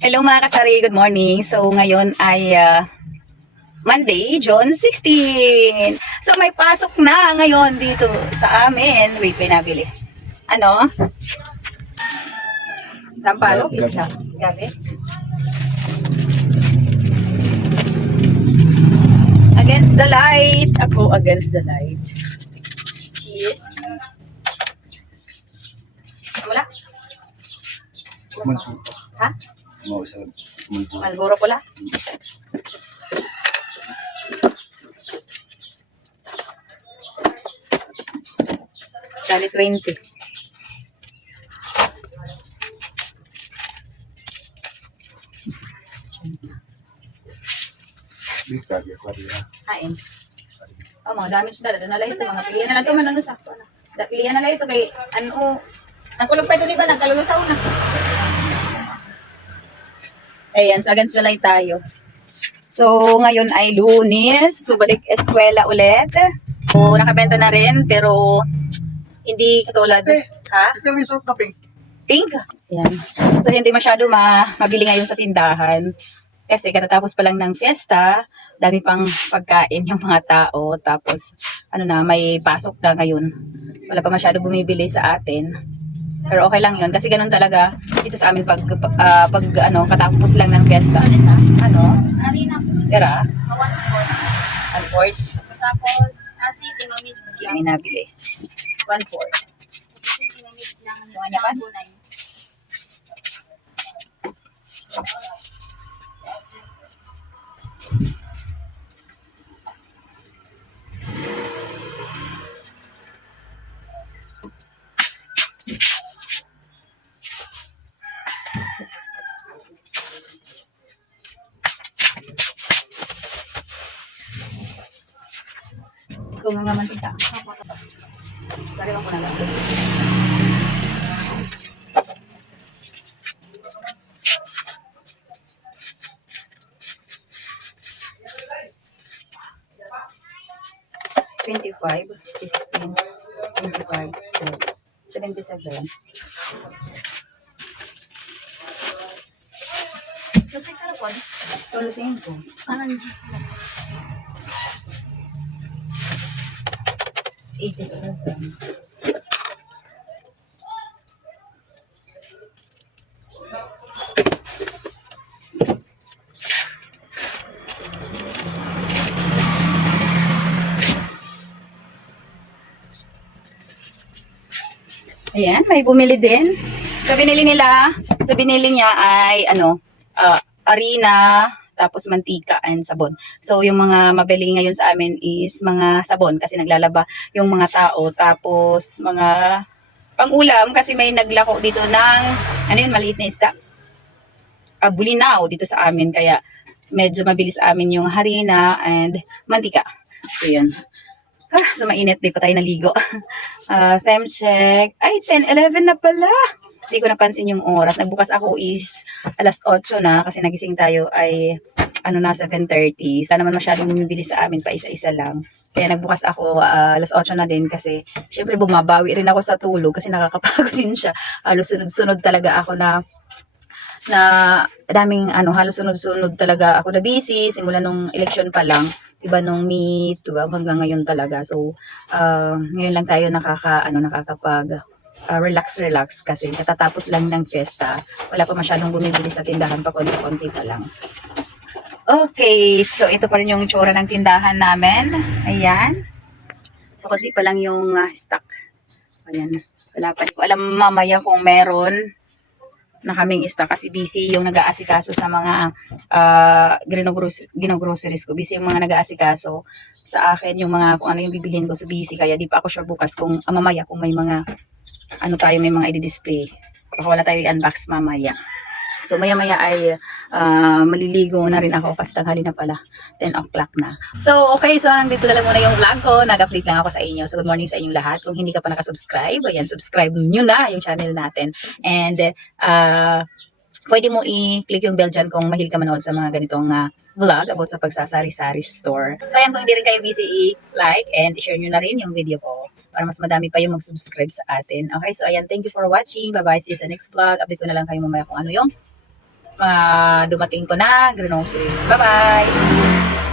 Hello mga kasari, good morning. So ngayon ay ah, Monday, June 16. So may pasok na ngayon dito sa amin. Wait, may nabili. Ano? Sampalo? Isla? Gabi? Against the light. Ako against the light. Cheese. Wala? Multo. Ha? Mau sa multo. Malboro pula? Dali 20. Di kage ko dia. Hain. Oh, mga damage. Dala na ito. Mga pilihan na lang ito. Manano sa ako na. Pilihan na lang ito kay ano. Nagkulog pa ito di ba? Nagkalulusaw na. Ayan, so against the light tayo. So, ngayon ay lunes. So, balik eskwela ulit. So, nakabenta na rin, pero hindi katulad. Ha? Ito may suot na pink. Pink. Yan. So, hindi masyado ma mabili ngayon sa tindahan. Kasi katatapos pa lang ng fiesta, dami pang pagkain yung mga tao. Tapos, ano na, may pasok na ngayon. Wala pa masyado bumibili sa atin. Pero okay lang yun. Kasi ganun talaga dito sa amin pag, ah, pag ano, katapos lang ng fiesta. Ano? Arena. Tira? One fourth. One fourth. Tapos, ah, city. Yung may nabili. One fourth. City mamit lang. Yung Luto ng mantika. Lagyan ko na lang. Twenty-five, fifteen, twenty-five, seventy-seven. Lusay ka na po. Ano? Lusayin ko. Anong juice 80,000. Ayan, may bumili din. So, binili nila, so binili niya ay, ano, uh, arena, tapos mantika and sabon. So, yung mga mabili ngayon sa amin is mga sabon kasi naglalaba yung mga tao. Tapos, mga pang-ulam kasi may naglako dito ng, ano yun, maliit na isda. Uh, bulinaw dito sa amin. Kaya, medyo mabilis amin yung harina and mantika. So, yun. Ah, so mainit, di pa tayo naligo. Ah, time check. Ay, 10, 11 na pala. Hindi ko napansin yung oras. Nagbukas ako is alas 8 na kasi nagising tayo ay ano na 7.30. Sana naman masyadong bumibili sa amin pa isa-isa lang. Kaya nagbukas ako ah, alas 8 na din kasi syempre bumabawi rin ako sa tulog kasi nakakapagod din siya. Halos sunod-sunod talaga ako na na daming ano halos sunod-sunod talaga ako na busy simula nung election pa lang iba nung May 12 hanggang ngayon talaga so ah, ngayon lang tayo nakaka ano nakakapag ah, relax relax. Kasi katatapos lang ng fiesta wala pa masyadong bumibili sa tindahan pa konti-konti pa lang. Okay so ito pa rin yung tsura ng tindahan namin. Ayan. So konti pa lang yung ah, stock. Ayan. Wala pa rin. Ko alam mamaya kung meron na kaming ista kasi busy yung nag-aasikaso sa mga uh, ginogros- ginogroceries ko. Busy yung mga nag-aasikaso sa akin, yung mga kung ano yung bibilhin ko. So busy. Kaya di pa ako sure bukas kung ah, mamaya kung may mga ano tayo, may mga i-display. Baka wala tayo i-unbox mamaya. So maya-maya ay ah, maliligo na rin ako kasi tanghali na pala. 10 o'clock na. So okay, so nandito na lang muna yung vlog ko. Nag-update lang ako sa inyo. So good morning sa inyong lahat. Kung hindi ka pa nakasubscribe, ayan, subscribe nyo na yung channel natin. And ah pwede mo i-click yung bell dyan kung mahilig ka manood sa mga ganitong ah, vlog about sa pagsasari-sari store. So ayan, kung hindi rin kayo busy, i-like and i-share nyo na rin yung video ko para mas madami pa yung mag-subscribe sa atin. Okay, so ayan, thank you for watching. Bye-bye. See you sa next vlog. Update ko na lang kayo mamaya kung ano yung mga dumating ko na groceries. Bye-bye!